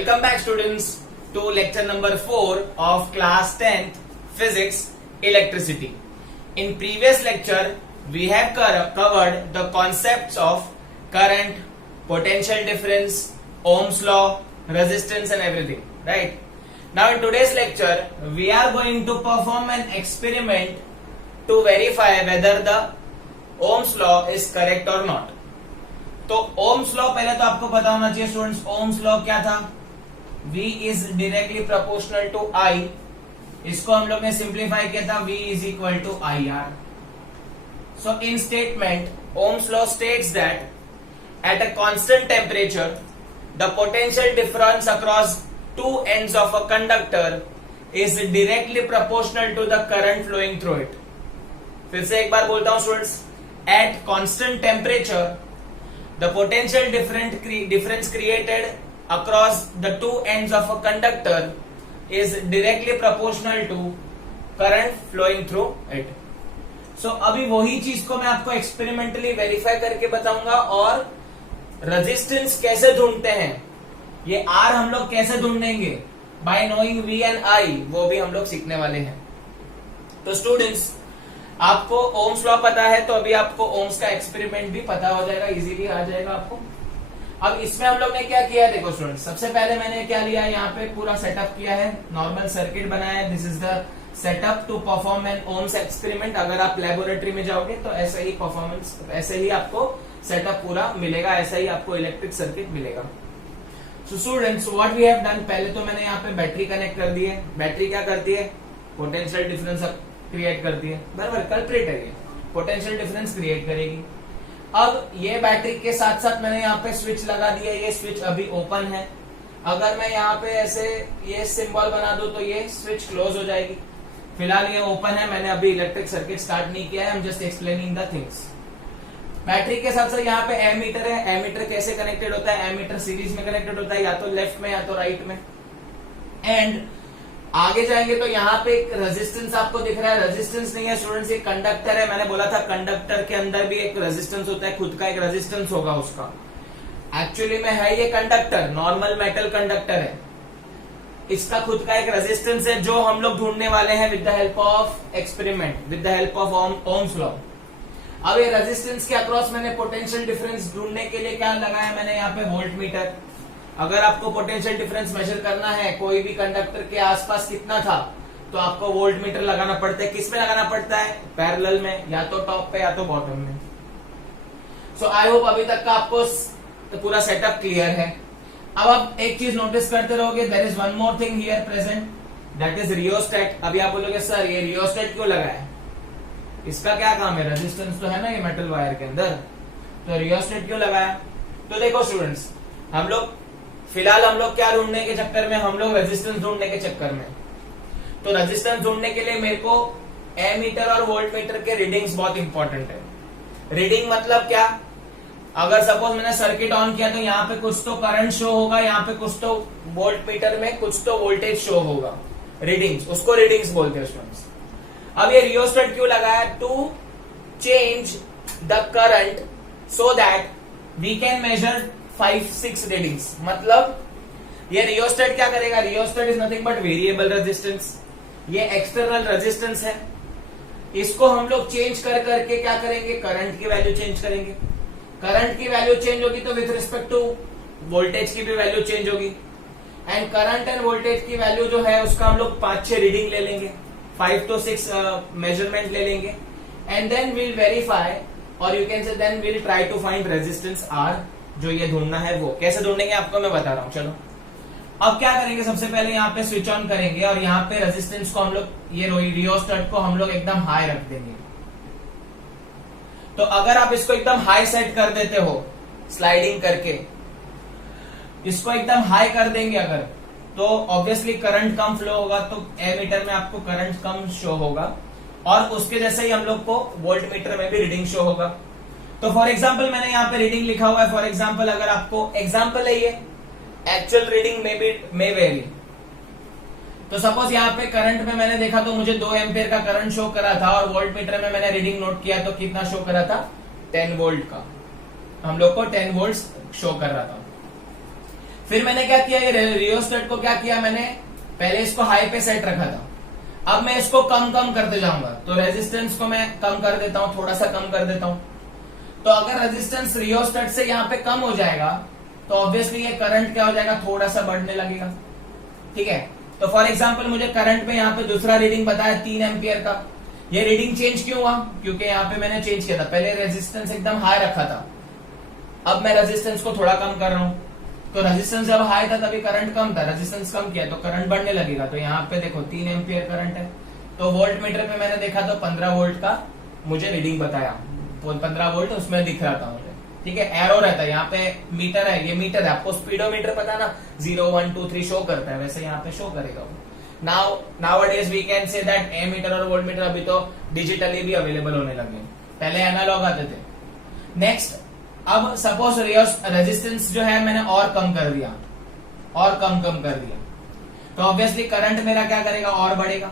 Welcome back students to lecture number 4 of class 10th physics electricity. In previous lecture we have covered the concepts of current, potential difference, Ohm's law, resistance and everything, right? Now in today's lecture we are going to perform an experiment to verify whether the Ohm's law is correct or not. तो Ohm's law पहले तो आपको पता होना चाहिए students, Ohm's law क्या था? V is directly proportional to I. इसको हम लोग ने सिंप्लीफाई किया था, V is equal to IR. So in statement Ohm's law states that at a constant temperature the potential difference across two ends of a conductor is directly proportional to the current flowing through it. फिर से एक बार बोलता हूं students, at constant temperature the potential difference created across the two ends of a conductor is directly proportional to current flowing through it. So अभी वही चीज को मैं आपको एक्सपेरिमेंटली वेरीफाई करके बताऊंगा और रेजिस्टेंस कैसे ढूंढते हैं, ये R हम लोग कैसे ढूंढेंगे bye knowing V and I, वो भी हम लोग सीखने वाले हैं. तो स्टूडेंट्स आपको ओम्स लॉ पता है तो अभी आपको ओम्स का एक्सपेरिमेंट भी पता हो जाएगा, इजीली आ जाएगा आपको. अब इसमें हम लोग ने क्या किया है, देखो स्टूडेंट, सबसे पहले मैंने क्या लिया है, यहाँ पे पूरा सेटअप किया है, नॉर्मल सर्किट बनाया है. This is the setup to perform an Ohm's experiment. अगर आप लेबोरेटरी में जाओगे तो ऐसे ही परफॉर्मेंस, ऐसे ही आपको सेटअप पूरा मिलेगा, ऐसा ही आपको इलेक्ट्रिक सर्किट मिलेगा. So students what we have done, पहले तो मैंने यहाँ पे बैटरी कनेक्ट कर दी है. बैटरी क्या करती है, पोटेंशियल डिफरेंस क्रिएट करती है, बराबर, कल्प्रेट है ये, पोटेंशियल डिफरेंस क्रिएट करेगी. अब ये बैटरी के साथ साथ मैंने यहाँ पे स्विच लगा दिया, ये स्विच अभी ओपन है. अगर मैं यहाँ पे ऐसे ये सिंबल बना दूं तो ये स्विच क्लोज हो जाएगी. फिलहाल ये ओपन है, मैंने अभी इलेक्ट्रिक सर्किट स्टार्ट नहीं किया है, I am just explaining the things. Battery के साथ साथ यहाँ पे एमीटर है. एमीटर कैसे कनेक्टेड होता है, एमीटर सीरीज में कनेक्टेड होता है, या तो लेफ्ट में या तो राइट में. एंड आगे जाएंगे तो यहाँ पे एक रेजिस्टेंस आपको दिख रहा है. रेजिस्टेंस नहीं है स्टूडेंट्स, ये कंडक्टर है. मैंने बोला था कंडक्टर के अंदर भी एक रेजिस्टेंस होता है, खुद का एक रेजिस्टेंस होगा उसका. एक्चुअली में है ये कंडक्टर, नॉर्मल मेटल कंडक्टर है, इसका खुद का एक रेजिस्टेंस है जो हम लोग ढूंढने वाले हैं with the help of experiment, with the help of Ohm's law. अब ये रेजिस्टेंस के अक्रॉस मैंने पोटेंशियल डिफरेंस ढूंढने के लिए क्या लगाया, मैंने यहाँ पे वोल्ट मीटर. अगर आपको पोटेंशियल डिफरेंस मेजर करना है कोई भी कंडक्टर के आसपास कितना था, तो आपको वोल्ट मीटर लगाना पड़ता है. किस में लगाना पड़ता है, पैरेलल में, या तो टॉप पे या तो बॉटम में. सो आई होप अभी तक का आपको पूरा सेटअप क्लियर है. अब आप एक चीज नोटिस करते रहोगे, there is one more thing here present, that is rheostat. अभी आप बोलोगे सर ये रियोस्टेट क्यों लगा है, इसका क्या काम है, रेजिस्टेंस तो है ना ये मेटल वायर के अंदर, तो रियोस्टेट क्यों लगाया. तो देखो स्टूडेंट्स, हम लोग फिलहाल हम लोग क्या ढूंढने के चक्कर में, हम लोग रेजिस्टेंस ढूंढने के चक्कर में. तो रेजिस्टेंस ढूंढने के लिए मेरे को एमीटर और वोल्ट मीटर के रीडिंग्स बहुत इंपॉर्टेंट है. रीडिंग मतलब क्या, अगर सपोज मैंने सर्किट ऑन किया तो यहाँ पे कुछ तो करंट शो होगा, यहाँ पे कुछ तो वोल्ट मीटर में कुछ तो वोल्टेज शो होगा. रीडिंग्स, उसको रीडिंग्स बोलते हैं स्टूडेंट्स. अब ये रियोस्टेट क्यों लगाया, to change the current so that we can measure 5-6 readings. मतलब ये रियोस्टेट क्या करेगा, rheostat is nothing but variable resistance. ये एक्सटर्नल रेजिस्टेंस है, इसको हम लोग चेंज कर करके क्या करेंगे, करंट की वैल्यू चेंज करेंगे. करंट की वैल्यू चेंज होगी तो विथ रिस्पेक्ट टू वोल्टेज की भी वैल्यू चेंज होगी. एंड करंट एंड वोल्टेज की वैल्यू जो है उसका हम लोग 5-6 रीडिंग ले लेंगे, 5 to 6 मेजरमेंट ले लेंगे. एंड देन विल वेरीफाई, और you can say then will try to find resistance R, जो ये ढूंढना है. वो कैसे ढूंढेंगे आपको मैं बता रहा हूं. चलो अब क्या करेंगे, सबसे पहले यहाँ पे स्विच ऑन करेंगे और यहाँ पे रेजिस्टेंस को हम लोग, ये रियोस्टेट को हम लोग एकदम हाई रख देंगे. तो अगर आप इसको एकदम हाई सेट कर देते हो, स्लाइडिंग करके इसको एकदम हाई कर देंगे अगर, तो ऑब्वियसली करंट कम फ्लो होगा, तो एमीटर में आपको करंट कम शो होगा, और उसके जैसे ही हम लोग को वोल्ट मीटर में भी रीडिंग शो होगा. तो फॉर एग्जाम्पल मैंने यहाँ पे रीडिंग लिखा हुआ है. फॉर एग्जाम्पल अगर आपको, एग्जाम्पल है ये, एक्चुअल रीडिंग में वेरी. तो सपोज यहाँ पे करंट में मैंने देखा तो मुझे 2 एम्पियर का करंट शो करा था, और वोल्ट मीटर में मैंने रीडिंग नोट किया तो कितना शो करा था, 10 वोल्ट का. हम लोग को 10 वोल्ट शो कर रहा था. फिर मैंने क्या किया, ये रियोस्टेट को क्या किया मैंने, पहले इसको हाई पे सेट रखा था, अब मैं इसको कम कम करते जाऊंगा, तो रेजिस्टेंस को मैं कम कर देता हूं, थोड़ा सा कम कर देता हूं। तो अगर रेजिस्टेंस रियोस्टेट से यहाँ पे कम हो जाएगा तो ऑब्वियसली ये करंट क्या हो जाएगा, थोड़ा सा बढ़ने लगेगा। ठीक है, तो फॉर एग्जाम्पल मुझे करंट में यहाँ पे दूसरा रीडिंग बताया 3 एम्पियर का। ये रीडिंग चेंज क्यों हुआ, क्योंकि यहाँ पे मैंने चेंज किया था, पहले रेजिस्टेंस एकदम हाई रखा था, अब मैं रेजिस्टेंस को थोड़ा कम कर रहा हूं। तो रेजिस्टेंस जब हाई था तभी करंट कम था, रेजिस्टेंस कम किया तो करंट बढ़ने लगेगा। तो यहाँ पे देखो 3 एम्पियर करंट है, तो वोल्ट मीटर पे मैंने देखा तो 15 वोल्ट का मुझे रीडिंग बताया, 15 वोल्ट उसमें दिख रहा था मुझे। ठीक है, एरो रहता है यहाँ पे, मीटर है, ये मीटर है, आपको स्पीडोमीटर पता ना 0 1 2 3 शो करता है, वैसे यहाँ पे शो करेगा वो। Nowadays we can say that ammeter और वोल्ट मीटर अभी तो डिजिटली भी अवेलेबल होने लगे, पहले एनालॉग आते थे। नेक्स्ट, अब सपोज रेजिस्टेंस जो है मैंने और कम कर दिया, और कम कर दिया, तो ऑब्वियसली करंट मेरा क्या करेगा, और बढ़ेगा।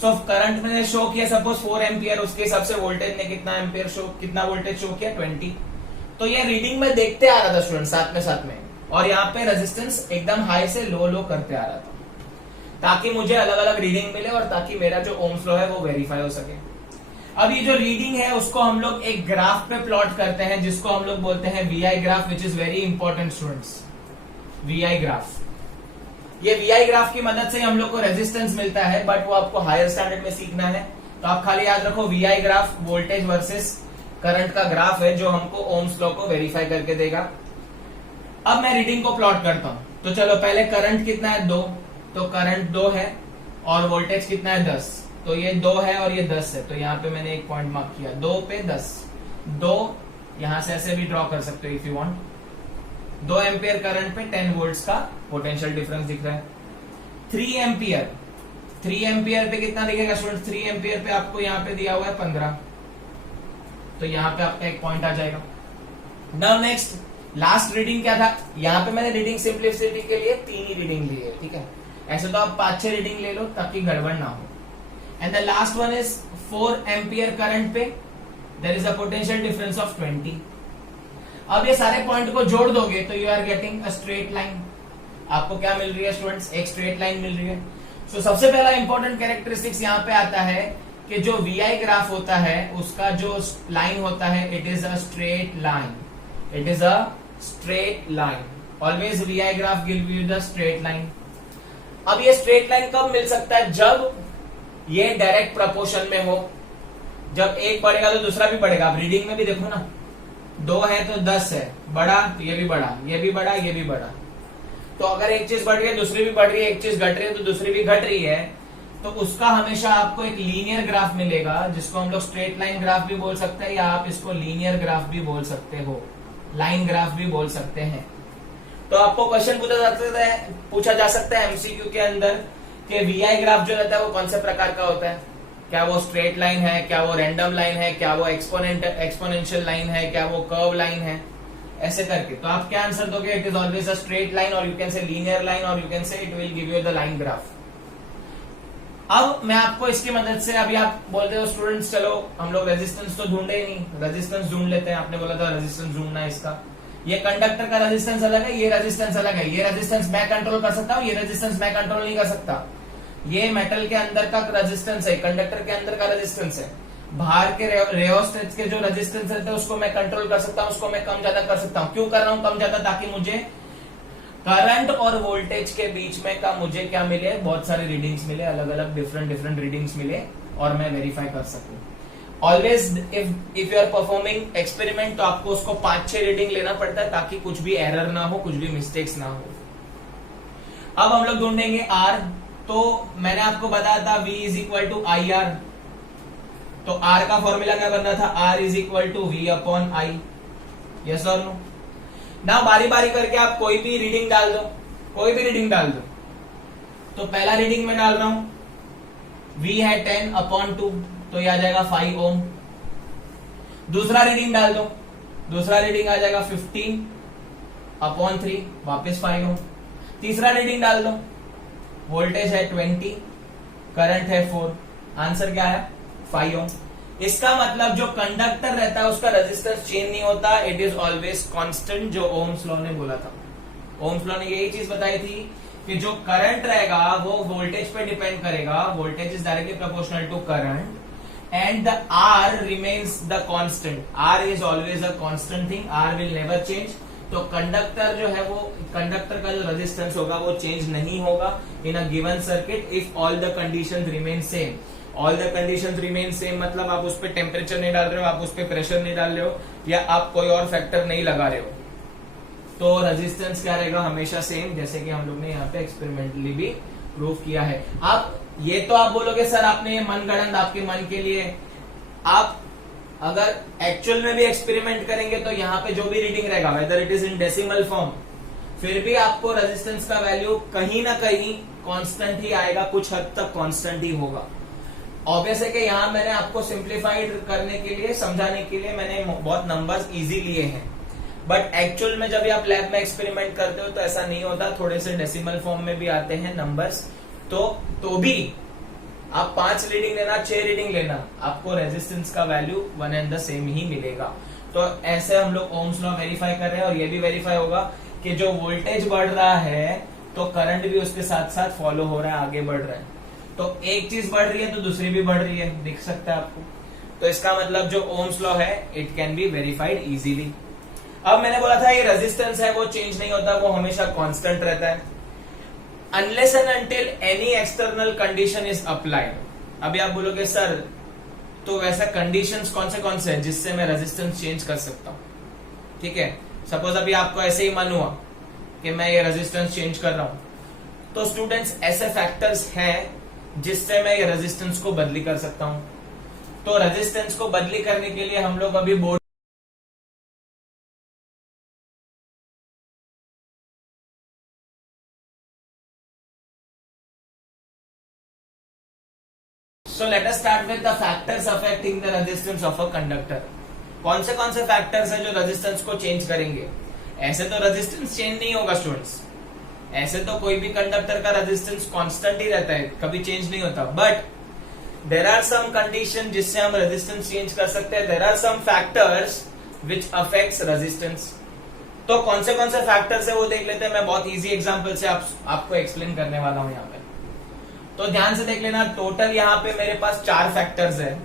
सो करंट मैंने शो किया सपोज 4 एम्पियर, उसके हिसाब से वोल्टेज ने कितना एम्पियर शो, कितना वोल्टेज शो किया 20। तो ये रीडिंग में देखते आ रहा था स्टूडेंट साथ में, और यहाँ पे रेजिस्टेंस एकदम हाई से लो करते आ रहा था, ताकि मुझे अलग अलग रीडिंग मिले और ताकि मेरा जो ओम्स लॉ है वो वेरीफाई हो सके। अब ये जो रीडिंग है उसको हम लोग एक ग्राफ पे प्लॉट करते हैं, जिसको हम लोग बोलते हैं VI graph, which is very important students. VI graph, ये VI ग्राफ की मदद से हम लोग को रेजिस्टेंस मिलता है, बट वो आपको हायर स्टैंडर्ड में सीखना है। तो आप खाली याद रखो VI graph voltage versus current का ग्राफ है, जो हमको ओम्स लॉ को वेरीफाई करके देगा। अब मैं रीडिंग को प्लॉट करता हूं, तो चलो पहले करंट कितना है 2, तो करंट 2 है, और वोल्टेज कितना है 10, तो ये 2 है और ये 10 है, तो यहाँ पे मैंने एक पॉइंट मार्क किया, 2 पे 10, 2 यहां से ऐसे भी ड्रॉ कर सकते हो if you want. 2 ampere current पे 10 वोल्ट्स का पोटेंशियल डिफरेंस दिख रहा है। 3 एम्पियर, 3 एम्पियर पे कितना दिखेगा स्टूडेंट, 3 एम्पियर पे आपको यहाँ पे दिया हुआ है 15, तो यहाँ पे आपका एक पॉइंट आ जाएगा। नाउ नेक्स्ट, लास्ट रीडिंग क्या था, यहाँ पे मैंने रीडिंग सिंप्लिसिटी के लिए 3 ही रीडिंग ली है। ठीक है, ऐसे तो आप 5-6 रीडिंग ले लो ताकि गड़बड़ ना हो। And the last one is 4 ampere current पे there is a potential difference of 20। अब ये सारे पॉइंट को जोड़ दोगे तो you are getting a straight line. आपको क्या मिल रही है स्टूडेंट्स, एक स्ट्रेट लाइन मिल रही है। सो सबसे पहला इंपॉर्टेंट कैरेक्टरिस्टिक्स यहाँ पे आता है कि जो VI ग्राफ होता है उसका जो लाइन होता है, it is a straight line, it is a straight line. Always VI graph give you the straight line. अब ये स्ट्रेट लाइन कब मिल सकता है, जब ये डायरेक्ट प्रोपोर्शन में हो, जब एक बढ़ेगा तो दूसरा भी बढ़ेगा। आप रीडिंग में भी देखो ना, 2 है तो 10 है, बढ़ा तो ये भी बढ़ा, ये भी बढ़ा, ये भी बढ़ा। तो अगर एक चीज बढ़ रही है दूसरी भी बढ़ रही है, एक चीज घट रही है तो दूसरी भी घट रही है, तो उसका हमेशा आपको एक लीनियर ग्राफ मिलेगा, जिसको हम लोग स्ट्रेट लाइन ग्राफ भी बोल सकते हैं, या आप इसको लीनियर ग्राफ भी बोल सकते हो, लाइन ग्राफ भी बोल सकते हैं। तो आपको क्वेश्चन पूछा जा सकता है MCQ के अंदर कि VI ग्राफ जो रहता है वो कौन से प्रकार का होता है, क्या वो स्ट्रेट लाइन है, क्या वो रैंडम लाइन है, क्या वो एक्सपोनेंशियल लाइन है, क्या वो कर्व लाइन है, ऐसे करके। तो आप क्या आंसर दोगे, it is always a straight line, और you can say linear line, और you can say it will give you the line graph. अब मैं आपको इसकी मदद से, अभी आप बोलते हो स्टूडेंट्स चलो हम लोग रेजिस्टेंस तो ढूंढे ही नहीं, रेजिस्टेंस ढूंढ लेते हैं। आपने बोला था रेजिस्टेंस ढूंढना है इसका, ये कंडक्टर का रेजिस्टेंस अलग है, ये रेजिस्टेंस अलग है, ये रेजिस्टेंस मैं कंट्रोल कर सकता हूँ, ये रेजिस्टेंस मैं कंट्रोल नहीं कर सकता। ये मेटल के अंदर का रेजिस्टेंस है, कंडक्टर के अंदर का रेजिस्टेंस है। बाहर के रेओस्टेट्स के जो रेजिस्टेंस रहते हैं उसको मैं कंट्रोल कर सकता हूँ, उसको मैं कम ज्यादा कर सकता हूँ। क्यों कर रहा हूँ कम ज्यादा, ताकि मुझे करंट और वोल्टेज के बीच में का मुझे क्या मिले, बहुत सारे रीडिंग्स मिले, अलग अलग डिफरेंट रीडिंग्स मिले, और मैं वेरीफाई कर सकूं। Always if you are performing experiment, तो आपको उसको 5-6 रीडिंग लेना पड़ता है, ताकि कुछ भी एरर ना हो, कुछ भी मिस्टेक्स ना हो। अब हम लोग ढूंढेंगे R। तो मैंने आपको बताया था V is equal to IR, तो R का फॉर्मूला क्या बनना था, R is equal to V upon I। Yes और नो। ना बारी बारी करके आप कोई भी रीडिंग डाल दो, कोई भी रीडिंग डाल दो। तो पहला रीडिंग में डाल रहा हूं, V है 10 अपॉन 2, तो ये आ जाएगा 5 ओम। दूसरा रीडिंग डाल दो, दूसरा रीडिंग आ जाएगा 15 अपॉन 3, वापस 5 ओम। तीसरा रीडिंग डाल दो, वोल्टेज है 20, करंट है 4, आंसर क्या है 5 ओम। इसका मतलब जो कंडक्टर रहता है उसका रेजिस्टेंस चेंज नहीं होता, इट इज ऑलवेज कांस्टेंट, जो ओम्स लॉ ने बोला था। ओम्स लॉ ने यही चीज बताई थी कि जो करंट रहेगा वो वोल्टेज पे डिपेंड करेगा, voltage is directly proportional to current and the R remains the constant, R is always a constant thing, R will never change. तो कंडक्टर जो है वो कंडक्टर का जो रेजिस्टेंस होगा वो चेंज नहीं होगा in a given circuit if all the conditions remain same. All the conditions remain same मतलब आप उस पर टेम्परेचर नहीं डाल रहे हो, आप उस पर प्रेशर नहीं डाल रहे हो, या आप कोई और फैक्टर नहीं लगा रहे हो, तो रेजिस्टेंस क्या रहेगा, हमेशा सेम, जैसे कि हम लोग ने यहाँ पे एक्सपेरिमेंटली भी प्रूव किया है। आप ये तो आप बोलोगे सर आपने ये मनगढ़ंत आपके मन के लिए, आप अगर एक्चुअल में भी एक्सपेरिमेंट करेंगे तो यहाँ पे जो भी रीडिंग रहेगा whether it is in decimal form, फिर भी आपको रेजिस्टेंस का वैल्यू कहीं ना कहीं कांस्टेंट ही आएगा, कुछ हद तक कांस्टेंट ही होगा। ऑब्वियस है कि यहाँ मैंने आपको सिंप्लीफाइड करने के लिए, समझाने के लिए मैंने बहुत नंबर्स इजी लिए हैं, बट एक्चुअल में जब आप लैब में एक्सपेरिमेंट करते हो तो ऐसा नहीं होता, थोड़े से डेसिमल फॉर्म में भी आते हैं नंबर्स। तो भी आप 5 रीडिंग लेना, 6 रीडिंग लेना, आपको रेजिस्टेंस का value one and the same ही मिलेगा। तो ऐसे हम लोग ओम्स लॉ वेरीफाई कर रहे हैं, और ये भी वेरीफाई होगा कि जो वोल्टेज बढ़ रहा है तो करंट भी उसके साथ साथ फॉलो हो रहा है, आगे बढ़ रहा है। तो एक चीज बढ़ रही है तो दूसरी भी बढ़ रही है, दिख सकता है आपको। तो इसका मतलब जो ओम्स लॉ है it can be verified easily. अब मैंने बोला था ये रेजिस्टेंस है वो चेंज नहीं होता, वो हमेशा कांस्टेंट रहता है unless and until any external condition is applied. अभी आप बोलोगे सर तो वैसा कंडीशंस कौन से हैं जिससे मैं रेजिस्टेंस चेंज कर सकता हूं, ठीक है। सपोज अभी आपको ऐसे ही मन हुआ कि मैं ये रेजिस्टेंस चेंज कर रहा हूं, तो स्टूडेंट्स ऐसे फैक्टर्स हैं जिससे मैं ये रेजिस्टेंस को बदली कर सकता हूं। तो रेजिस्टेंस को बदली करने के लिए हम लोग अभी board So let us start with the factors affecting the resistance of a conductor. कौन से फैक्टर्स हैं जो रेजिस्टेंस को चेंज करेंगे। ऐसे तो रेजिस्टेंस चेंज नहीं होगा स्टूडेंट्स, ऐसे तो कोई भी कंडक्टर का रेजिस्टेंस कांस्टेंट ही रहता है, कभी चेंज नहीं होता। But there are some condition जिससे हम रेजिस्टेंस चेंज कर सकते हैं। There are some factors which affects resistance. तो कौन से फैक्टर्स है वो देख लेते हैं। मैं बहुत इजी एग्जांपल से आपको एक्सप्लेन करने वाला हूं यहाँ पे, तो ध्यान से देख लेना। टोटल यहाँ पे मेरे पास 4 फैक्टर्स है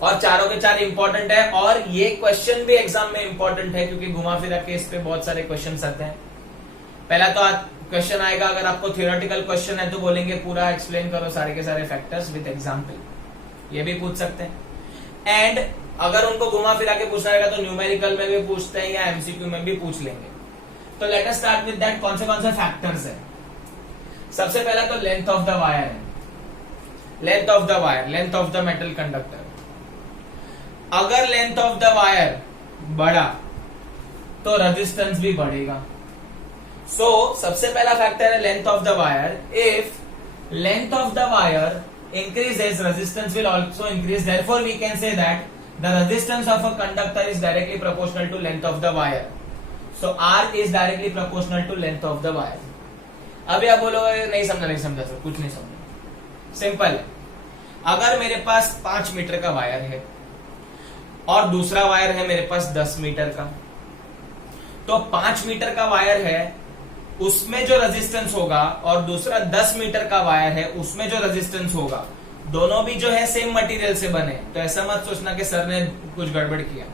और चारों के 4 इंपॉर्टेंट है, और ये क्वेश्चन भी एग्जाम में इंपॉर्टेंट है क्योंकि घुमा फिरा के इस पे बहुत सारे क्वेश्चन आते हैं। पहला तो क्वेश्चन आएगा, अगर आपको थियोरेटिकल क्वेश्चन है तो बोलेंगे पूरा एक्सप्लेन करो सारे के सारे फैक्टर्स विद एग्जाम्पल, ये भी पूछ सकते हैं। एंड अगर उनको घुमा फिरा के पूछना रहेगा तो न्यूमेरिकल में भी पूछते हैं या एमसीक्यू में भी पूछ लेंगे। तो let us start with that, कौन से फैक्टर्स है। सबसे पहला तो लेंथ ऑफ द वायर है, length of the wire, length of the metal conductor. अगर लेंथ ऑफ द वायर बढ़ा तो रेजिस्टेंस भी बढ़ेगा। सो सबसे पहला फैक्टर है length of the wire. If length of the wire increases, resistance will also increase. Therefore we can say that the resistance of a conductor is directly proportional to length of the wire. So R is directly proportional to length of the wire. अभी आप बोलोगे नहीं समझा sir, कुछ नहीं समझा। Simple है, अगर मेरे पास 5 मीटर का वायर है और दूसरा वायर है मेरे पास 10 मीटर का, तो 5 मीटर का वायर है उसमें जो रेजिस्टेंस होगा और दूसरा 10 मीटर का वायर है उसमें जो रेजिस्टेंस होगा, दोनों भी जो है सेम मटेरियल से बने। तो ऐसा मत सोचना कि सर ने कुछ गड़बड़ किया।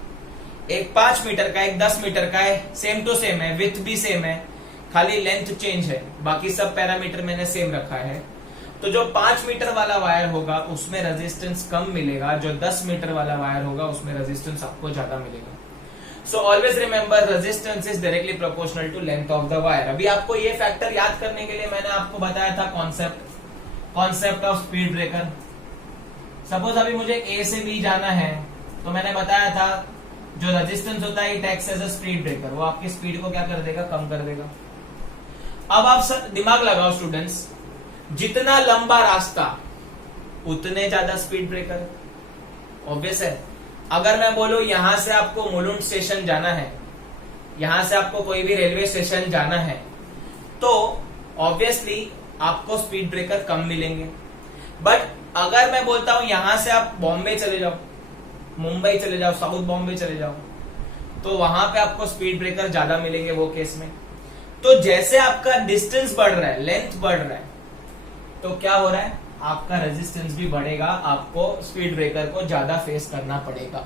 एक 5 मीटर का, एक 10 मीटर का है, सेम टू सेम है, विड्थ भी सेम है, खाली लेंथ चेंज है, बाकी सब पैरामीटर मैंने सेम रखा है। तो जो 5 मीटर वाला वायर होगा उसमें रेजिस्टेंस कम मिलेगा, जो 10 मीटर वाला वायर होगा उसमें रेजिस्टेंस आपको ज्यादा मिलेगा। So always remember resistance is directly proportional to length of the wire. अभी आपको ये फैक्टर याद करने के लिए मैंने आपको बताया था concept of speed breaker. Suppose अभी मुझे ए से बी जाना है तो मैंने बताया था जो रेजिस्टेंस होता है it acts as a speed breaker, वो आपकी स्पीड को क्या कर देगा, कम कर देगा। अब आप सब दिमाग लगाओ स्टूडेंट्स, जितना लंबा रास्ता उतने ज्यादा स्पीड ब्रेकर, ऑब्वियस है। अगर मैं बोलूं यहां से आपको मुलुंड स्टेशन जाना है, यहां से आपको कोई भी रेलवे स्टेशन जाना है, तो ऑब्वियसली आपको स्पीड ब्रेकर कम मिलेंगे। बट अगर मैं बोलता हूं यहां से आप बॉम्बे चले जाओ, मुंबई चले जाओ, साउथ बॉम्बे चले जाओ, तो वहां पे आपको स्पीड ब्रेकर ज्यादा मिलेंगे वो केस में। तो जैसे आपका डिस्टेंस बढ़ रहा है, लेंथ बढ़ रहा है, तो क्या हो रहा है, आपका रेजिस्टेंस भी बढ़ेगा, आपको स्पीड ब्रेकर को ज्यादा फेस करना पड़ेगा।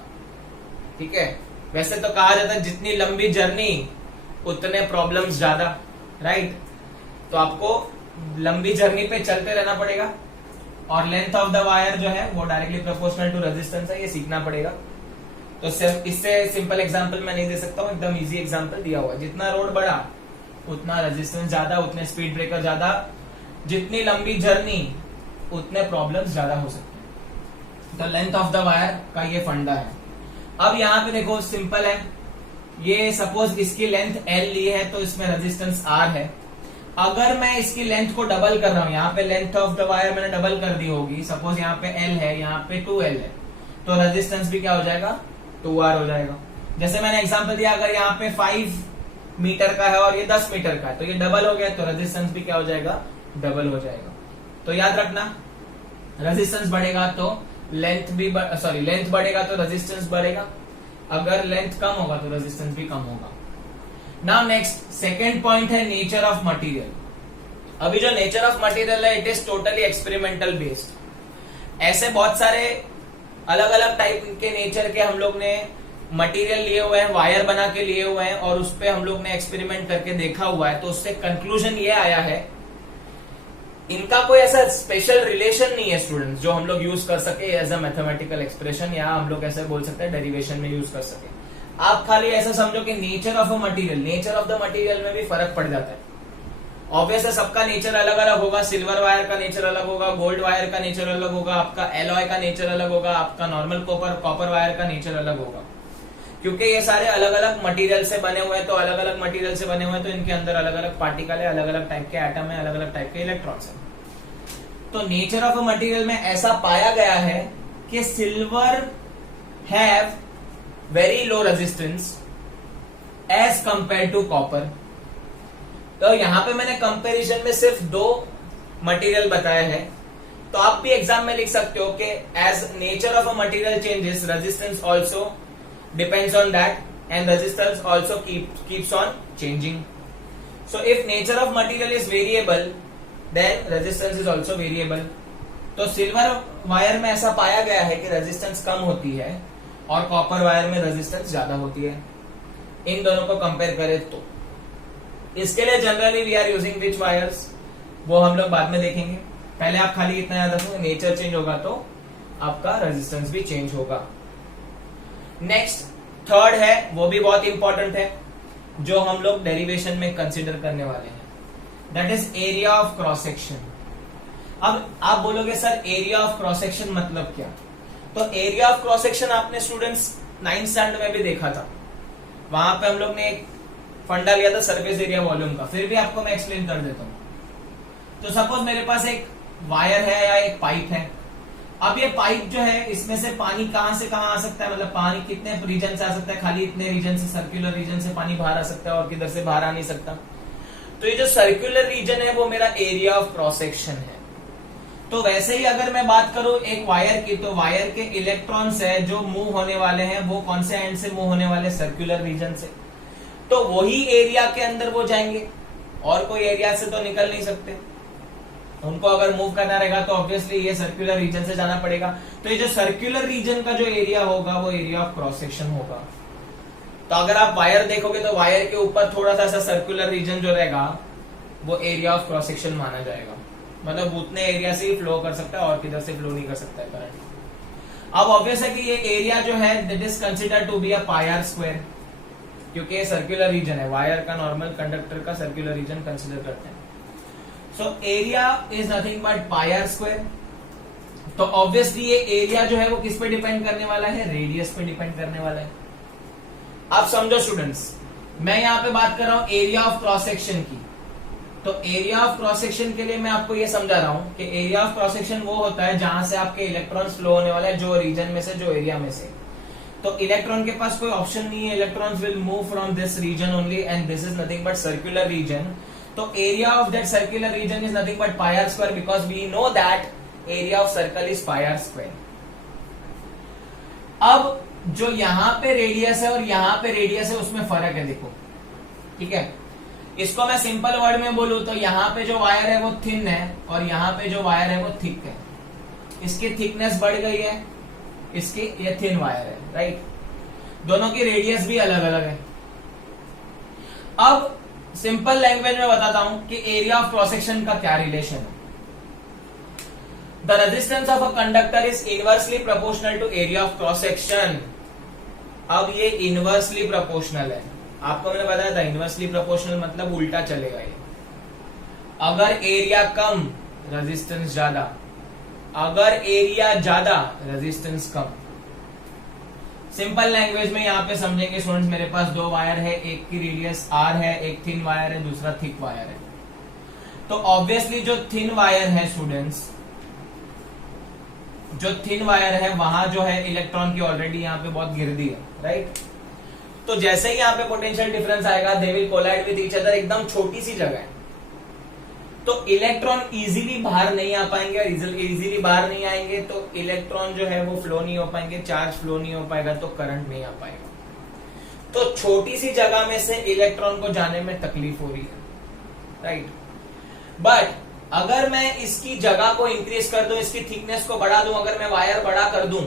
ठीक है, वैसे तो कहा जाता है जितनी लंबी जर्नी उतने प्रॉब्लम्स ज्यादा, राइट। तो आपको लंबी जर्नी पे चलते रहना पड़ेगा और लेंथ ऑफ द वायर जो है वो डायरेक्टली प्रोपोर्शनल टू रेजिस्टेंस है, ये सीखना पड़ेगा। तो इससे सिंपल एग्जांपल मैं नहीं दे सकता हूं, एकदम इजी एग्जांपल दिया हुआ है। जितना रोड बढ़ा उतना रेजिस्टेंस ज्यादा, उतने स्पीड ब्रेकर ज्यादा, जितनी लंबी जर्नी उतने प्रॉब्लम्स ज्यादा हो सकते हैं। तो लेंथ ऑफ द वायर का ये फंडा है। अब यहाँ पे देखो सिंपल है, ये सपोज इसकी लेंथ L ली है तो इसमें रेजिस्टेंस R है। अगर मैं इसकी लेंथ को डबल कर रहा हूं, यहाँ पे लेंथ ऑफ द वायर मैंने डबल कर दी होगी, सपोज यहाँ पे L है, यहाँ पे 2L है, तो रेजिस्टेंस भी क्या हो जाएगा, 2R हो जाएगा। जैसे मैंने एग्जांपल दिया, अगर यहाँ पे 5 मीटर का है और ये 10 मीटर का है, तो ये डबल हो गया, तो रेजिस्टेंस भी क्या हो जाएगा, डबल हो जाएगा। तो याद रखना, रेजिस्टेंस बढ़ेगा तो लेंथ भी लेंथ बढ़ेगा तो रेजिस्टेंस बढ़ेगा, अगर लेंथ कम होगा तो रेजिस्टेंस भी कम होगा। नाउ नेक्स्ट सेकेंड पॉइंट है नेचर ऑफ मटेरियल। अभी जो नेचर ऑफ मटेरियल है, it is totally experimental based. ऐसे बहुत सारे अलग अलग टाइप के नेचर के हम लोग ने मटेरियल लिए हुए हैं, वायर बना के लिए हुए हैं और उस पर हम लोग ने एक्सपेरिमेंट करके देखा हुआ है। तो उससे कंक्लूजन ये आया है, इनका कोई ऐसा स्पेशल रिलेशन नहीं है स्टूडेंट्स जो हम लोग यूज कर सके एज अ मैथमेटिकल एक्सप्रेशन, या हम लोग ऐसे बोल सकते हैं डेरिवेशन में यूज कर सके। आप खाली ऐसा समझो कि nature of a material, nature of the material में भी फर्क पड़ जाता है। ऑब्वियस है, सबका नेचर अलग अलग होगा। सिल्वर वायर का नेचर अलग होगा, गोल्ड वायर का नेचर अलग होगा, आपका एलॉय का नेचर अलग होगा, आपका नॉर्मल कॉपर वायर का नेचर अलग होगा, क्योंकि ये सारे अलग अलग मटेरियल से बने हुए हैं। तो अलग अलग मटेरियल से बने हुए हैं तो इनके अंदर अलग अलग पार्टिकल है, अलग अलग टाइप के एटम है, अलग अलग टाइप के इलेक्ट्रॉन्स है। तो नेचर ऑफ अ मटेरियल में ऐसा पाया गया है कि silver have very low resistance as compare to copper. तो यहां पे मैंने कंपैरिजन में सिर्फ 2 मटेरियल बताए हैं। तो आप भी एग्जाम में लिख सकते हो कि as nature of a material changes, resistance also depends on that and resistance also keeps on changing. So if nature of material is variable then resistance is also variable. तो सिल्वर वायर में ऐसा पाया गया है कि resistance कम होती है और कॉपर वायर में रेजिस्टेंस ज्यादा होती है। इन दोनों को कंपेयर करें तो इसके लिए generally we are using which wires, वो हम लोग बाद में देखेंगे। पहले आप खाली इतना याद रखो, नेचर चेंज होगा तो आपका रेजिस्टेंस भी चेंज होगा। नेक्स्ट थर्ड है, वो भी बहुत इंपॉर्टेंट है, जो हम लोग डेरिवेशन में कंसिडर करने वाले हैं, that is area of cross section. अब आप बोलोगे sir area of cross section मतलब क्या? तो एरिया ऑफ क्रॉस सेक्शन आपने स्टूडेंट्स 9th स्टैंडर्ड में भी देखा था। वहां पे हम लोग ने एक फंडा लिया था सरफेस एरिया वॉल्यूम का, फिर भी आपको मैं एक्सप्लेन कर देता हूं। तो सपोज मेरे पास एक वायर है या एक पाइप है। अब ये पाइप जो है, इसमें से पानी कहां से कहां आ सकता है, मतलब पानी कितने रीजन से आ सकता है? खाली इतने रीजन से, सर्कुलर रीजन से पानी बाहर आ सकता है और किधर से बाहर आ नहीं सकता। तो ये जो सर्कुलर रीजन है वो मेरा एरिया ऑफ क्रॉस सेक्शन है। तो वैसे ही अगर मैं बात करूं एक वायर की, तो वायर के इलेक्ट्रॉन्स है जो मूव होने वाले हैं, वो कौन से एंड से मूव होने वाले? सर्कुलर रीजन से। तो वही एरिया के अंदर वो जाएंगे और कोई एरिया से तो निकल नहीं सकते। उनको अगर मूव करना रहेगा तो ऑब्वियसली ये सर्कुलर रीजन से जाना पड़ेगा। तो ये जो सर्कुलर रीजन का जो एरिया होगा वो एरिया ऑफ क्रॉस सेक्शन होगा। तो अगर आप वायर देखोगे तो वायर के ऊपर थोड़ा सा ऐसा सर्कुलर रीजन जो रहेगा वो एरिया ऑफ क्रॉस सेक्शन माना जाएगा। मतलब उतने एरिया से ही फ्लो कर सकता है और किधर से फ्लो नहीं कर सकता है करंट। अब ऑब्वियस है कि ये एरिया जो है that is considered to be a pi r square, क्योंकि ये सर्कुलर रीजन है। वायर का नॉर्मल कंडक्टर का सर्कुलर रीजन कंसिडर करते हैं। So area is nothing but pi r square. तो ऑब्वियसली ये एरिया जो है वो किस पे डिपेंड करने वाला है? रेडियस पे डिपेंड करने वाला है। आप समझो स्टूडेंट्स, मैं यहां पे बात कर रहा हूं एरिया ऑफ क्रॉस सेक्शन की। तो एरिया ऑफ क्रॉस सेक्शन के लिए मैं आपको ये समझा रहा हूं कि एरिया ऑफ क्रॉस सेक्शन वो होता है जहां से आपके इलेक्ट्रॉन्स फ्लो होने वाले हैं, जो रीजन में से, जो एरिया में से। तो इलेक्ट्रॉन के पास कोई ऑप्शन नहीं है, electrons will move from this region only and this is nothing but circular region. तो area of that circular region is nothing but pi r square, because we know that area of circle is pi r square. अब जो यहां पे radius है और यहां पे radius है उसमें फर्क है, देखो, ठीक है। इसको मैं सिंपल वर्ड में बोलूं तो यहाँ पे जो वायर है वो थिन है और यहाँ पे जो वायर है वो थिक है। इसकी थिकनेस बढ़ गई है, इसकी ये थिन वायर है, राइट। दोनों की रेडियस भी अलग अलग है। अब सिंपल लैंग्वेज में बताता हूं कि एरिया ऑफ क्रॉस सेक्शन का क्या रिलेशन है। The resistance of a conductor is inversely proportional to area of cross section. अब ये इनवर्सली प्रोपोर्शनल है, आपको मैंने बताया था इनवर्सली प्रोपोर्शनल मतलब उल्टा चलेगा ये। अगर एरिया कम रेजिस्टेंस ज्यादा, अगर एरिया ज्यादा रेजिस्टेंस कम। सिंपल लैंग्वेज में यहां पे समझेंगे स्टूडेंट्स, मेरे पास दो वायर है, एक की रेडियस r है, एक थिन वायर है, दूसरा थिक वायर है। तो ऑब्वियसली जो थिन वायर है स्टूडेंट्स, जो थिन वायर है वहां जो है इलेक्ट्रॉन की ऑलरेडी यहाँ पे बहुत गिरदी है, राइट। तो जैसे ही यहाँ पे पोटेंशियल डिफरेंस आएगा they will collide with each other, एकदम छोटी सी जगह है तो इलेक्ट्रॉन इजीली बाहर नहीं आ पाएंगे, और इजीली बाहर नहीं आएंगे तो इलेक्ट्रॉन जो है वो फ्लो नहीं हो पाएंगे, चार्ज फ्लो नहीं हो पाएगा तो करंट नहीं आ पाएगा। तो छोटी सी जगह में से इलेक्ट्रॉन को जाने में तकलीफ हो रही है, राइट। बट अगर मैं इसकी जगह को इंक्रीज कर दूं, इसकी थिकनेस को बढ़ा दूं, अगर मैं वायर बड़ा कर दूं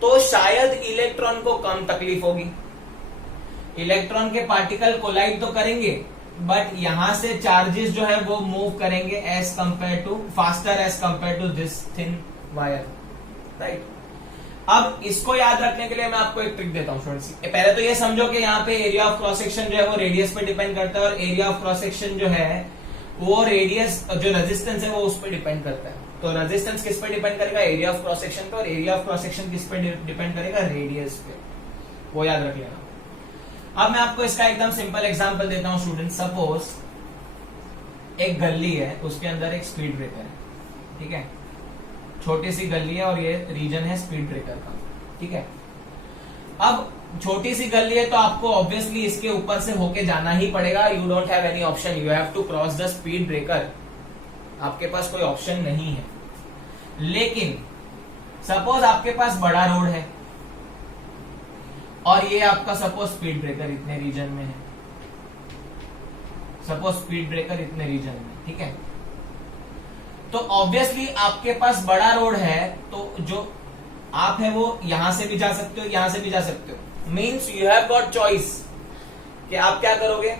तो शायद इलेक्ट्रॉन को कम तकलीफ होगी। इलेक्ट्रॉन के पार्टिकल कोलाइड तो करेंगे बट यहां से चार्जेस जो है वो मूव करेंगे as compare to faster as compare to this thin wire, right. अब इसको याद रखने के लिए मैं आपको एक ट्रिक देता हूं स्टूडेंट्स। पहले तो ये समझो कि यहाँ पे एरिया ऑफ क्रॉस सेक्शन जो है वो रेडियस पे डिपेंड करता है, और एरिया ऑफ क्रॉस सेक्शन जो है वो रेडियस जो रेजिस्टेंस है वो उस पर डिपेंड करता है। तो रेजिस्टेंस किस पे डिपेंड करेगा? एरिया ऑफ क्रॉस सेक्शन पे, और एरिया ऑफ क्रॉस सेक्शन किस पे डिपेंड करेगा? रेडियस पे। वो याद रख लेना। अब मैं आपको इसका एकदम सिंपल एग्जांपल देता हूं स्टूडेंट। सपोज एक गली है, उसके अंदर एक स्पीड ब्रेकर है, ठीक है। छोटी सी गली है और ये रीजन है स्पीड ब्रेकर का, ठीक है। अब छोटी सी गली है तो आपको ऑब्वियसली इसके ऊपर से होके जाना ही पड़ेगा। You don't have any option, you have to cross the speed breaker. आपके पास कोई ऑप्शन नहीं है। लेकिन सपोज आपके पास बड़ा रोड है और ये आपका सपोज स्पीड ब्रेकर इतने रीजन में है, सपोज स्पीड ब्रेकर इतने रीजन में, ठीक है। तो ऑब्वियसली आपके पास बड़ा रोड है तो जो आप है वो यहां से भी जा सकते हो, यहां से भी जा सकते हो। Means you have got choice कि आप क्या करोगे,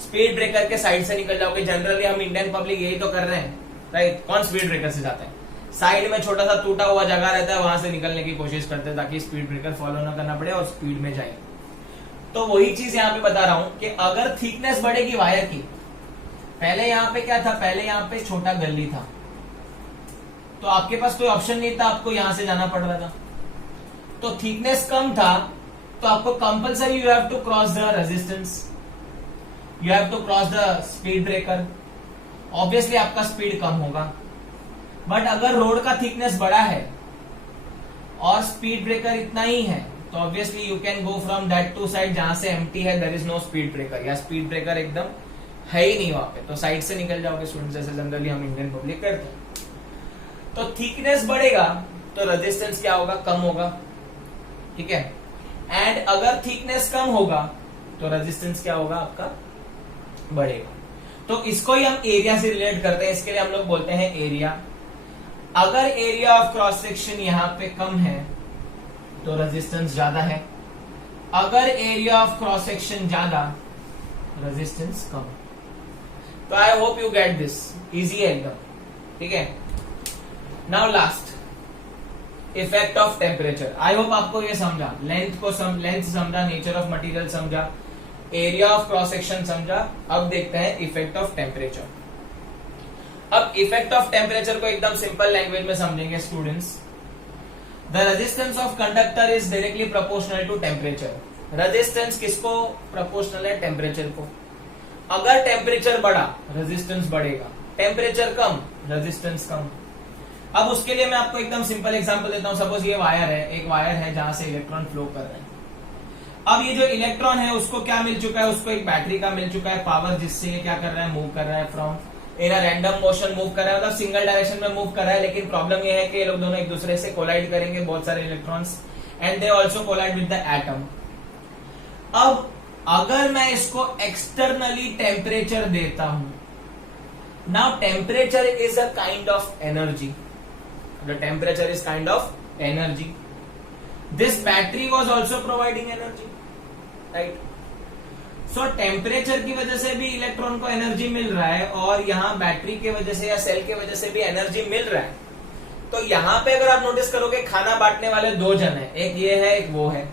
स्पीड ब्रेकर के साइड से निकल जाओगे। जनरली हम इंडियन पब्लिक यही तो कर रहे हैं, राइट। कौन स्पीड ब्रेकर से जाता है? साइड में छोटा सा टूटा हुआ जगह रहता है, वहां से निकलने की कोशिश करते हैं ताकि स्पीड ब्रेकर फॉलो ना करना पड़े और स्पीड में जाए। तो वही चीज यहाँ पे बता रहा हूं कि अगर थिकनेस बढ़ेगी वायर की, पहले यहाँ पे क्या था, पहले यहाँ पे छोटा गली था तो आपके पास कोई ऑप्शन नहीं था, आपको यहां से जाना पड़ रहा था। तो थिकनेस कम था तो आपको compulsory you have to cross the resistance, you have to cross the speed breaker. Obviously आपका स्पीड कम होगा। बट अगर रोड का थिकनेस बड़ा है और स्पीड ब्रेकर इतना ही है तो obviously you can go from that to side जहां से एम्प्टी है, there is no speed breaker, या स्पीड ब्रेकर एकदम है ही नहीं वहां पे, तो साइड से निकल जाओगे स्टूडेंट, जैसे जनरली हम इंडियन पब्लिक करते हैं। तो थिकनेस बढ़ेगा तो रेजिस्टेंस क्या होगा? कम होगा, ठीक है। एंड अगर थिकनेस कम होगा तो रेजिस्टेंस क्या होगा? आपका बढ़ेगा। तो इसको ही हम एरिया से रिलेट करते हैं, इसके लिए हम लोग बोलते हैं एरिया। अगर एरिया ऑफ क्रॉस सेक्शन यहां पे कम है तो रेजिस्टेंस ज्यादा है, अगर एरिया ऑफ क्रॉस सेक्शन ज्यादा रेजिस्टेंस कम। तो I hope you get this, easy है एकदम, ठीक है। Now last, effect of temperature. I hope आपको ये समझा, लेंथ समझा, नेचर ऑफ मटेरियल समझा, एरिया ऑफ क्रॉस सेक्शन समझा। अब देखते हैं इफेक्ट ऑफ टेम्परेचर। अब इफेक्ट ऑफ टेम्परेचर को एकदम सिंपल लैंग्वेज में समझेंगे students. The resistance of conductor is directly proportional to temperature. Resistance किसको प्रोपोर्शनल है? टेम्परेचर को। अगर टेम्परेचर बढ़ा रेजिस्टेंस बढ़ेगा, टेम्परेचर कम रेजिस्टेंस कम। अब उसके लिए मैं आपको एकदम सिंपल एग्जांपल देता हूं। सपोज ये वायर है, एक वायर है जहां से इलेक्ट्रॉन फ्लो कर रहे हैं। अब ये जो इलेक्ट्रॉन है उसको क्या मिल चुका है? उसको एक बैटरी का मिल चुका है पावर, जिससे ये क्या कर रहा है? मूव कर रहा है from in a random motion, move कर रहा है, मतलब सिंगल डायरेक्शन में मूव कर रहा है। लेकिन प्रॉब्लम ये है कि ये लोग दोनों एक दूसरे से कोलाइड करेंगे, बहुत सारे electrons, and they also collide with the atom. अब अगर मैं इसको एक्सटर्नली टेम्परेचर देता हूं, now temperature is a kind of energy, the temperature is kind of energy. This battery was also providing energy, right. So temperature की वजह से भी इलेक्ट्रॉन को एनर्जी मिल रहा है और यहां बैटरी की वजह से या सेल की वजह से भी एनर्जी मिल रहा है. तो यहां पे अगर आप नोटिस करोगे खाना बांटने वाले दो जन है, एक ये है एक वो है,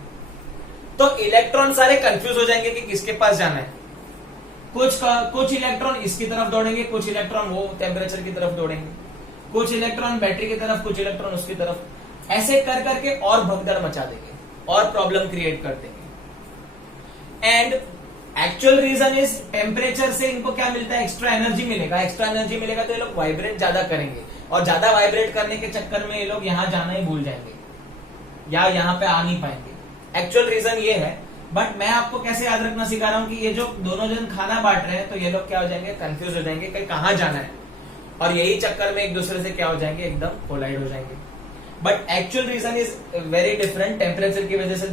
तो इलेक्ट्रॉन सारे कंफ्यूज हो जाएंगे कि किसके पास जाना है. कुछ इलेक्ट्रॉन इसकी तरफ दौड़ेंगे, कुछ इलेक्ट्रॉन वो टेम्परेचर की तरफ दौड़ेंगे, कुछ इलेक्ट्रॉन बैटरी की तरफ, कुछ इलेक्ट्रॉन उसकी तरफ. ऐसे कर करके और भगदड़ मचा देंगे और प्रॉब्लम क्रिएट कर देंगे. And actual reason is temperature से इनको क्या मिलता है, एक्स्ट्रा एनर्जी मिलेगा. एक्स्ट्रा एनर्जी मिलेगा तो ये लोग वाइब्रेट ज्यादा करेंगे और ज्यादा वाइब्रेट करने के चक्कर में ये लोग यहां जाना ही भूल जाएंगे या यहां पे आ नहीं पाएंगे. एक्चुअल रीजन ये है. बट मैं आपको कैसे याद रखना सिखा रहा हूं कि ये जो दोनों जन खाना बांट रहे हैं तो ये लोग क्या हो जाएंगे, कंफ्यूज हो जाएंगे कि कहां जाना है और यही चक्कर में एक दूसरे से क्या हो जाएंगे, एकदम कोलाइड हो जाएंगे. But actual reason is very different. Temperature की वजह से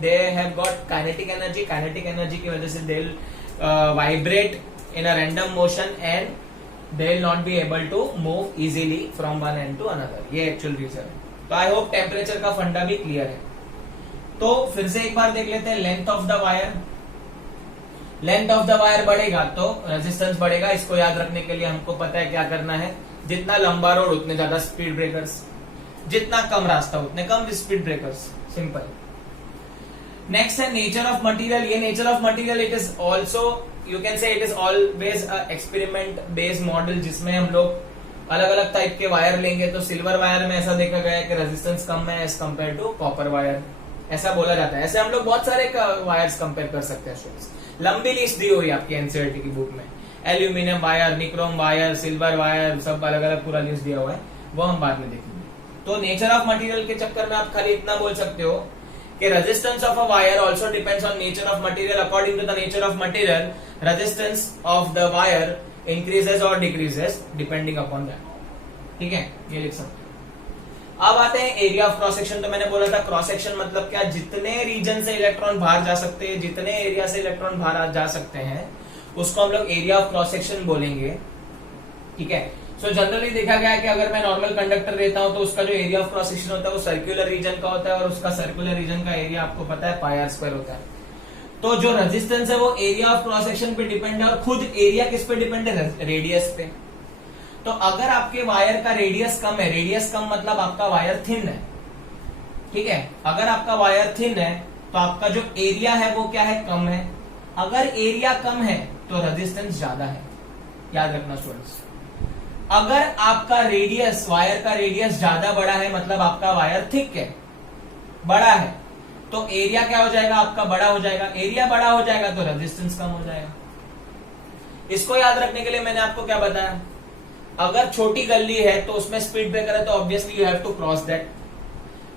they have got kinetic energy. Kinetic energy की वजह से they vibrate in a random motion and they will not be able to move easily from one end to another. ये actual reason है. तो I hope temperature का फंडा भी clear है. तो फिर से एक बार देख लेते हैं. Length of the wire, length of the wire बढ़ेगा तो रेजिस्टेंस बढ़ेगा. इसको याद रखने के लिए हमको पता है क्या करना है. जितना लंबा रोड उतने ज्यादा स्पीड ब्रेकर्स, जितना कम रास्ता उतने कम स्पीड ब्रेकर्स. सिंपल. नेक्स्ट है नेचर ऑफ मटेरियल. ये nature of material it is also you can say it is always experiment based model, जिसमें हम लोग अलग अलग टाइप के वायर लेंगे. तो सिल्वर वायर में ऐसा देखा गया है कि रेजिस्टेंस कम है as compare to copper wire, ऐसा बोला जाता है. ऐसे हम लोग बहुत सारे वायर्स कंपेयर कर सकते हैं. लंबी लिस्ट दी हुई आपकी एनसीईआरटी की बुक में. Aluminium wire, nichrome wire, silver wire, सब अलग अलग पूरा लिस्ट दिया हुआ है, वो हम बाद में देखेंगे. तो नेचर ऑफ मटेरियल के चक्कर में आप खाली इतना बोल सकते हो कि resistance of a wire also depends on nature of material. According to the nature of material resistance of the wire increases और डिक्रीजेस डिपेंडिंग अपॉन दैट. ठीक है, ये लिख सकते हैं. अब आते हैं एरिया ऑफ क्रॉस सेक्शन. तो मैंने बोला था क्रॉस सेक्शन मतलब क्या, जितने रीजन से इलेक्ट्रॉन बाहर जा सकते हैं, जितने एरिया से इलेक्ट्रॉन बाहर जा सकते हैं, उसको हम लोग एरिया ऑफ क्रॉस सेक्शन बोलेंगे. ठीक है. सो जनरली देखा गया है कि अगर मैं नॉर्मल कंडक्टर देता हूं तो उसका जो एरिया ऑफ क्रॉस सेक्शन होता है वो सर्कुलर रीजन का होता है और उसका सर्कुलर रीजन का एरिया आपको पता है पाई आर स्क्वायर होता है. तो जो रेजिस्टेंस है वो एरिया ऑफ क्रॉस सेक्शन पे डिपेंड है और खुद एरिया किस पे डिपेंड है, रेडियस पे. तो अगर आपके वायर का रेडियस कम है, रेडियस कम मतलब आपका वायर थिन है. ठीक है. अगर आपका वायर थिन है तो आपका जो एरिया है वो क्या है, कम है. अगर एरिया कम है तो रेजिस्टेंस ज्यादा है. याद रखना स्टूडेंट्स. अगर आपका रेडियस, वायर का रेडियस ज्यादा बड़ा है मतलब आपका वायर थिक है, बड़ा है, तो एरिया क्या हो जाएगा, आपका बड़ा हो जाएगा. एरिया बड़ा हो जाएगा तो रेजिस्टेंस कम हो जाएगा. इसको याद रखने के लिए मैंने आपको क्या बताया, अगर छोटी गली है तो उसमें स्पीड ब्रेकर है तो obviously you have to cross that.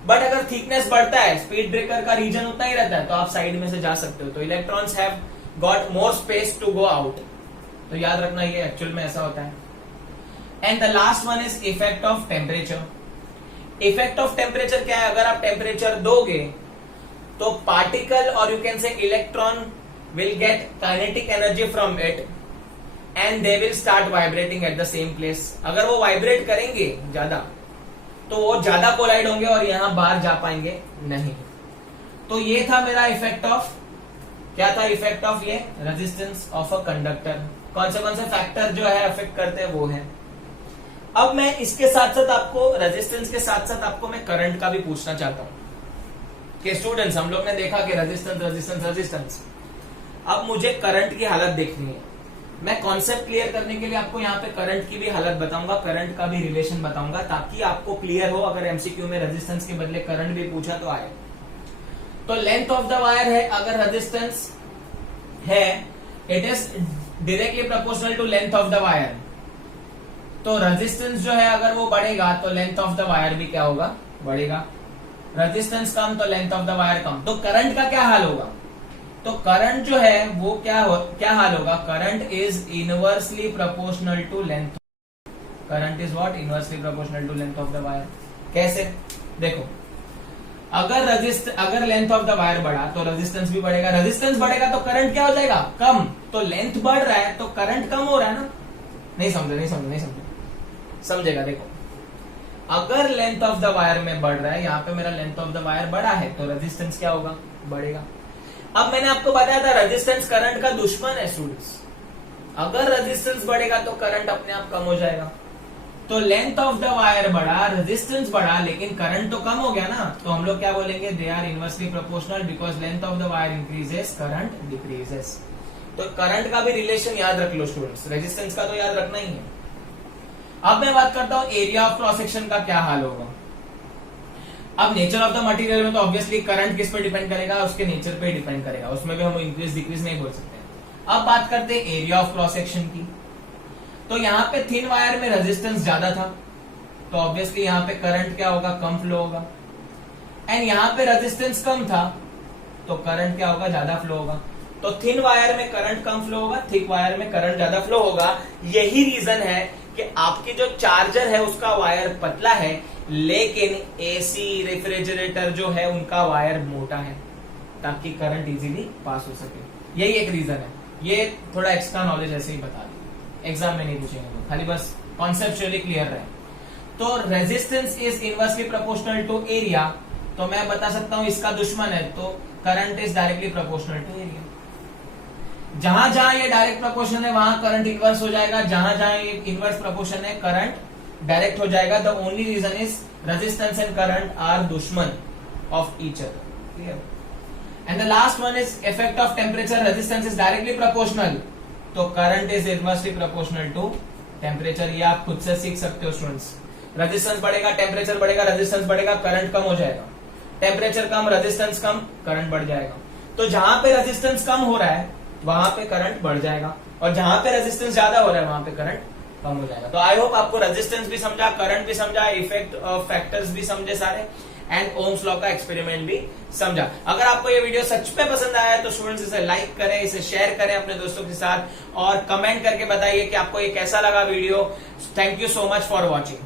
But अगर थिकनेस बढ़ता है, स्पीड ब्रेकर का रीजन उतना ही रहता है, तो आप साइड में से जा सकते हो. तो electrons have got more space to go out. तो याद रखना ये एक्चुअल में ऐसा होता है. And the last one is effect of temperature. Effect of temperature क्या है, अगर आप टेम्परेचर दोगे तो पार्टिकल और you can say electron will get kinetic energy from it and they will start vibrating at the same place. अगर वो vibrate करेंगे ज्यादा तो वो ज्यादा कोलाइड होंगे और यहां बाहर जा पाएंगे नहीं. तो ये था मेरा इफेक्ट ऑफ, क्या था इफेक्ट ऑफ ये रेजिस्टेंस ऑफ अ कंडक्टर. कौन से फैक्टर जो है अफेक्ट करते हैं वो है. अब मैं इसके साथ साथ आपको, रेजिस्टेंस के साथ साथ आपको मैं करंट का भी पूछना चाहता हूं कि स्टूडेंट्स हम लोग ने देखा कि रेजिस्टेंस रेजिस्टेंस रेजिस्टेंस, अब मुझे करंट की हालत देखनी है. मैं कॉन्सेप्ट क्लियर करने के लिए आपको यहाँ पे करंट की भी हालत बताऊंगा, करंट का भी रिलेशन बताऊंगा, ताकि आपको क्लियर हो. अगर एमसीक्यू में रेजिस्टेंस के बदले करंट भी पूछा तो आए. तो लेंथ ऑफ द वायर है, अगर रेजिस्टेंस है it is directly proportional to length of the wire. तो रेजिस्टेंस जो है अगर वो बढ़ेगा तो लेंथ ऑफ द वायर भी क्या होगा, बढ़ेगा. रेजिस्टेंस कम तो लेंथ ऑफ द वायर कम. तो करंट का क्या हाल होगा, तो करंट जो है वो क्या हाल होगा, current is inversely proportional to length. Current is what, inversely proportional to length of the wire. कैसे, देखो अगर लेंथ ऑफ द वायर बढ़ा तो रेजिस्टेंस भी बढ़ेगा, रेजिस्टेंस बढ़ेगा तो करंट क्या हो जाएगा, कम। तो लेंथ बढ़ रहा है तो करंट कम हो रहा है ना। नहीं समझे समझेगा। देखो, अगर लेंथ ऑफ द वायर में बढ़ रहा है, यहाँ पे मेरा लेंथ ऑफ द वायर बढ़ा है तो रेजिस्टेंस क्या होगा, बढ़ेगा। अब मैंने आपको बताया था रेजिस्टेंस करंट का दुश्मन है स्टूडेंट्स। अगर रेजिस्टेंस बढ़ेगा तो करंट अपने आप कम हो जाएगा। तो लेंथ ऑफ द वायर बढ़ा, रेजिस्टेंस बढ़ा, लेकिन करंट तो कम हो गया ना। तो हम लोग क्या बोलेंगे, they are inversely proportional because length of the wire increases, current decreases. तो करंट का भी रिलेशन याद रख लो स्टूडेंट्स, रेजिस्टेंस का तो याद रखना ही है। अब मैं बात करता हूं एरिया ऑफ क्रॉस सेक्शन का क्या हाल होगा। अब नेचर ऑफ द मटेरियल में तो ऑब्वियसली करंट किस पे डिपेंड करेगा, उसके नेचर पे डिपेंड करेगा, उसमें भी हम इंक्रीज डिक्रीज नहीं बोल सकते। अब बात करते हैं एरिया ऑफ क्रॉस सेक्शन की। तो यहाँ पे थिन वायर में रेजिस्टेंस ज्यादा था तो ऑब्वियसली यहाँ पे करंट क्या होगा, कम फ्लो होगा। एंड यहाँ पे रेजिस्टेंस कम था तो करंट क्या होगा, ज्यादा फ्लो होगा। तो थिन वायर में करंट कम फ्लो होगा, थिक वायर में करंट ज्यादा फ्लो होगा। यही रीजन है कि आपकी जो चार्जर है उसका वायर पतला है, लेकिन एसी रेफ्रिजरेटर जो है उनका वायर मोटा है, ताकि करंट इजीली पास हो सके। यही एक रीजन है। ये थोड़ा एक्स्ट्रा नॉलेज ऐसे ही बता दी, एग्जाम में नहीं पूछेंगे तो, खाली बस कॉन्सेप्चुअली क्लियर रहे। तो resistance is inversely proportional to area, तो मैं बता सकता हूं इसका दुश्मन है, तो current is directly proportional to area. जहां जहां ये डायरेक्ट प्रोपोर्शन है वहां करंट इनवर्स हो जाएगा, जहां जहां ये इनवर्स प्रोपोर्शन है करंट डायरेक्ट हो जाएगा। The only reason is resistance and current are दुश्मन of each other, clear. And the last one is effect of temperature, resistance is directly proportional तो current is inversely proportional to temperature. ये आप खुद से सीख सकते हो स्टूडेंट्स। रेजिस्टेंस बढ़ेगा, टेम्परेचर बढ़ेगा, रेजिस्टेंस बढ़ेगा, करंट कम हो जाएगा। टेम्परेचर कम, रेजिस्टेंस कम, करंट बढ़ जाएगा। तो जहां पे रेजिस्टेंस कम हो रहा है वहां पे करंट बढ़ जाएगा, और जहां पे रेजिस्टेंस ज्यादा हो रहा है वहां पे करंट कम हो जाएगा। तो आई होप आपको रेजिस्टेंस भी समझा, करंट भी समझा, इफेक्ट फैक्टर्स भी समझे सारे, एंड ओम्स लॉ का एक्सपेरिमेंट भी समझा। अगर आपको ये वीडियो सच में पसंद आया है तो स्टूडेंट्स इसे लाइक करें, इसे शेयर करें अपने दोस्तों के साथ, और कमेंट करके बताइए कि आपको ये कैसा लगा video. Thank you so much for watching.